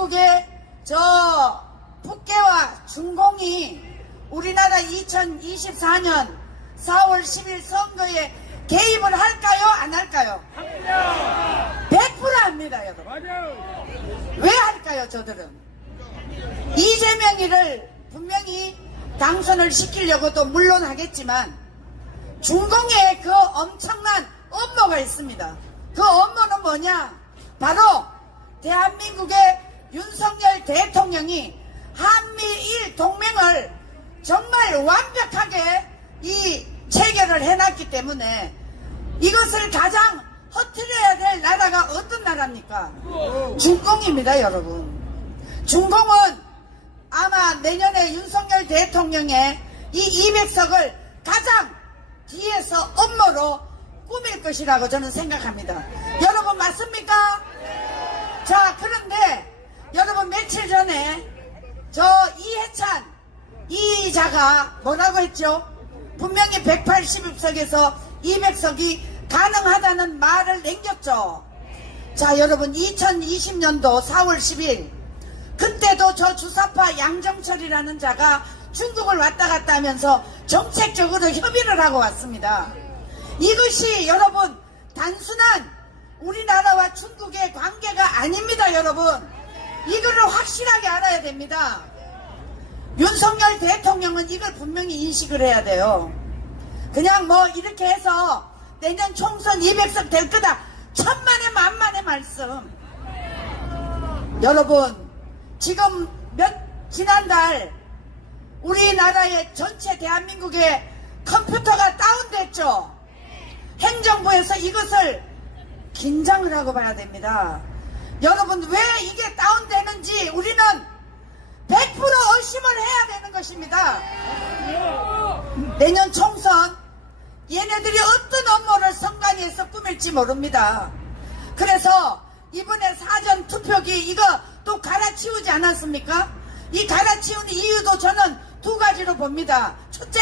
대한민국의 저 북계와 중공이 우리나라 2024년 4월 10일 선거에 개입을 할까요? 안 할까요? 100% 합니다, 여러분. 왜 할까요, 저들은? 이재명이를 분명히 당선을 시키려고도 물론 하겠지만 중공에 그 엄청난 업무가 있습니다. 그 업무는 뭐냐? 바로 대한민국의 윤석열 대통령이 한미일 동맹을 정말 완벽하게 이 체결을 해놨기 때문에 이것을 가장 허트려야 될 나라가 어떤 나라입니까? 중공입니다, 여러분. 중공은 아마 내년에 윤석열 대통령의 이 200석을 가장 뒤에서 업무로 꾸밀 것이라고 저는 생각합니다. 여러분 맞습니까? 자, 그런데 여러분 며칠 전에 저 이해찬 이자가 뭐라고 했죠? 분명히 180석에서 200석이 가능하다는 말을 남겼죠. 자, 여러분 2020년도 4월 10일 그때도 저 주사파 양정철이라는 자가 중국을 왔다 갔다 하면서 정책적으로 협의를 하고 왔습니다. 이것이 여러분 단순한 우리나라와 중국의 관계가 아닙니다, 여러분. 이거를 확실하게 알아야 됩니다. 윤석열 대통령은 이걸 분명히 인식을 해야 돼요. 그냥 뭐 이렇게 해서 내년 총선 200석 될 거다. 천만의 만만의 말씀. 여러분 지금 지난달 우리나라의 전체 대한민국의 컴퓨터가 다운됐죠. 행정부에서 이것을 긴장을 하고 봐야 됩니다. 여러분 왜 이게 다운되는지 우리는 100% 의심을 해야 되는 것입니다. 내년 총선 얘네들이 어떤 업무를 선관위에서 꾸밀지 모릅니다. 그래서 이번에 사전 투표기 이거 또 갈아치우지 않았습니까? 이 갈아치운 이유도 저는 두 가지로 봅니다. 첫째,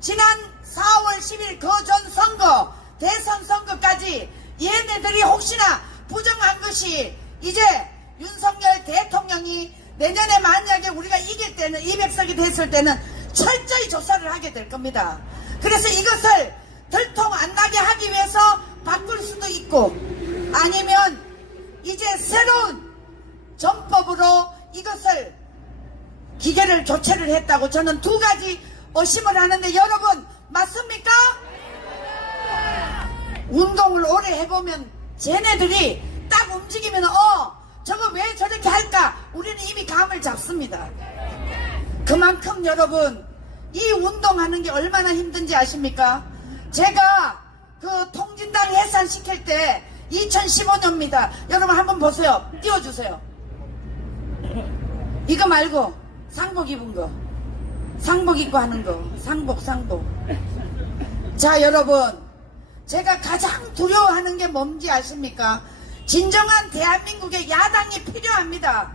지난 4월 10일 그 전 선거, 대선 선거까지 얘네들이 혹시나 부정한 것이 이제 윤석열 대통령이 내년에 만약에 우리가 이길 때는 200석이 됐을 때는 철저히 조사를 하게 될 겁니다. 그래서 이것을 들통 안 나게 하기 위해서 바꿀 수도 있고 아니면 이제 새로운 전법으로 이것을 기계를 교체를 했다고 저는 두 가지 의심을 하는데 여러분 맞습니까? 운동을 오래 해보면 쟤네들이 딱 움직이면 저거 왜 저렇게 할까? 우리는 이미 감을 잡습니다. 그만큼 여러분 이 운동하는 게 얼마나 힘든지 아십니까? 제가 그 통진당 해산시킬 때 2015년입니다. 여러분 한번 보세요. 띄워주세요. 이거 말고 상복 입은 거, 상복 입고 하는 거, 상복. 자, 여러분 제가 가장 두려워하는 게 뭔지 아십니까? 진정한 대한민국의 야당이 필요합니다.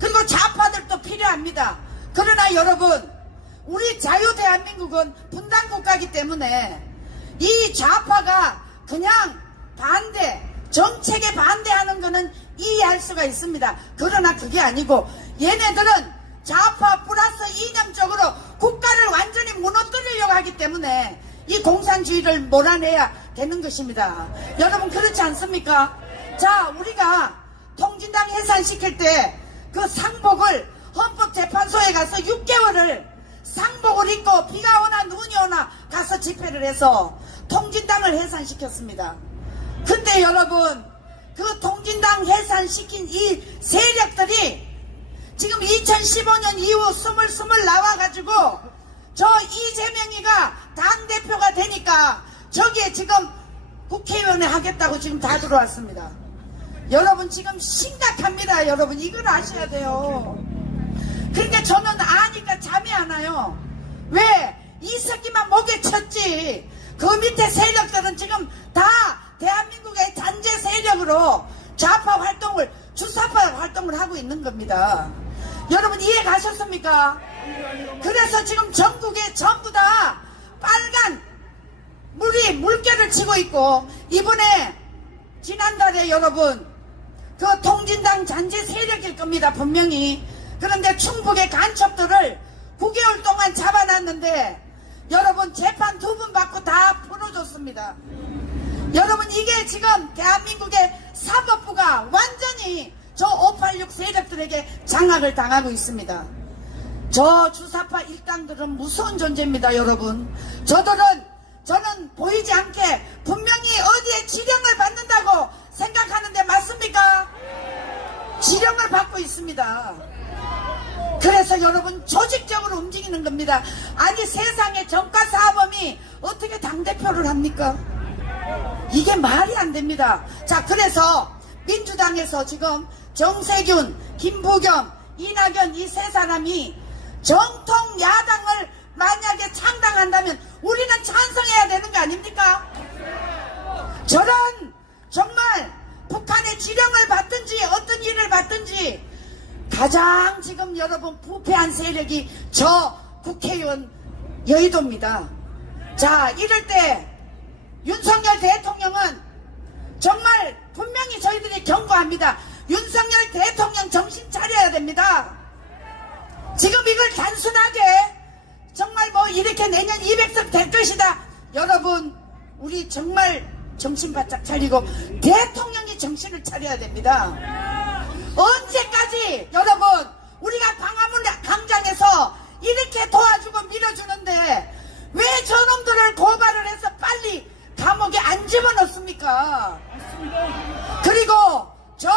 그리고 좌파들도 필요합니다. 그러나 여러분 우리 자유대한민국은 분단국가이기 때문에 이 좌파가 그냥 정책에 반대하는 것은 이해할 수가 있습니다. 그러나 그게 아니고 얘네들은 좌파 플러스 이념적으로 국가를 완전히 무너뜨리려고 하기 때문에 이 공산주의를 몰아내야 되는 것입니다. 여러분 그렇지 않습니까? 자, 우리가 통진당 해산시킬 때 그 상복을 헌법재판소에 가서 6개월을 상복을 입고 비가 오나 눈이 오나 가서 집회를 해서 통진당을 해산시켰습니다. 근데 여러분 그 통진당 해산시킨 이 세력들이 지금 2015년 이후 스물 나와가지고 저 이재명이가 당대표가 되니까 저기에 지금 국회의원에 하겠다고 지금 다 들어왔습니다. 여러분 지금 심각합니다. 여러분 이걸 아셔야 돼요. 그러니까 저는 아니까 잠이 안 와요. 왜? 이 새끼만 목에 쳤지. 그 밑에 세력들은 지금 다 대한민국의 잔재 세력으로 좌파 활동을 주사파 활동을 하고 있는 겁니다. 여러분 이해 가셨습니까? 그래서 지금 전국에 전부 다 빨간 물결을 치고 있고 이번에 지난달에 여러분 그 통진당 잔재 세력 겁니다, 분명히. 그런데 충북의 간첩들을 9개월 동안 잡아놨는데 여러분 재판 2번 받고 다 풀어줬습니다. 여러분 이게 지금 대한민국의 사법부가 완전히 저 586 세력들에게 장악을 당하고 있습니다. 저 주사파 일당들은 무서운 존재입니다, 여러분. 저는 보이지 않게 분명히 어디에 지령을 받는다고 생각하는데 맞습니까? 지령을 받고 있습니다. 그래서 여러분 조직적으로 움직이는 겁니다. 아니 세상에 정가사범이 어떻게 당대표를 합니까? 이게 말이 안 됩니다. 자, 그래서 민주당에서 지금 정세균, 김부겸, 이낙연 이 세 사람이 정통 야당을 만약에 창당한다면 우리는 찬성해야 되는 거 아닙니까? 저런 정말 북한의 지령을 받든지 어떤 일을 받든지 가장 지금 여러분 부패한 세력이 저 국회의원 여의도입니다. 자, 이럴 때 윤석열 대통령은 정말 분명히 저희들이 경고합니다. 윤석열 대통령 정신 차려야 됩니다. 지금 이걸 단순하게 정말 뭐 이렇게 내년 200석 될 것이다. 여러분 우리 정말 정신 바짝 차리고 대통령이 정신을 차려야 됩니다. 언제까지 여러분 우리가 광화문 광장에서 이렇게 도와주고 밀어주는데 왜 저놈들을 고발을 해서 빨리 감옥에 안 집어넣습니까? 그리고 저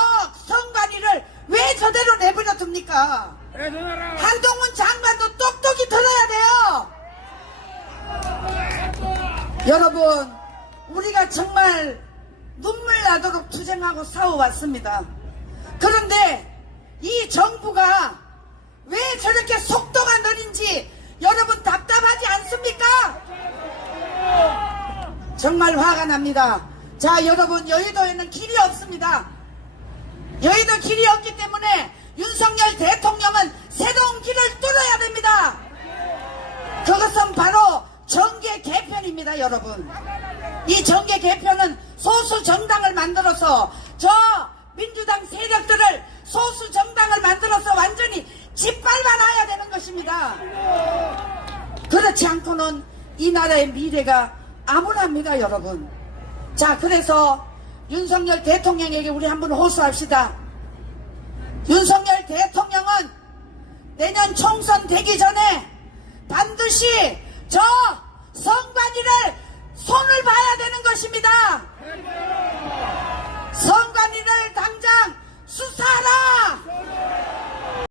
선관위를 왜 저대로 내버려 둡니까? 한동훈 장관도 똑똑히 들어야 돼요. 여러분 우리가 정말 눈물 나도록 투쟁하고 싸워왔습니다. 그런데 이 정부가 왜 저렇게 속도가 느린지 여러분 답답하지 않습니까? 정말 화가 납니다. 자, 여러분 여의도에는 길이 없습니다. 여의도 길이 없기 때문에 윤석열 대통령은 새로운 길을 뚫어야 됩니다. 그것은 바로 정계 개편입니다, 여러분. 이 정계 개편은 소수 정당을 만들어서 저 민주당 세력들을 소수 정당을 만들어서 완전히 짓밟아놔야 되는 것입니다. 그렇지 않고는 이 나라의 미래가 암울합니다, 여러분. 자, 그래서 윤석열 대통령에게 우리 한번 호소합시다. 윤석열 대통령은 내년 총선 되기 전에 반드시 저 선관위를 손을 봐야 되는 것입니다. 선관위를 당장 수사하라!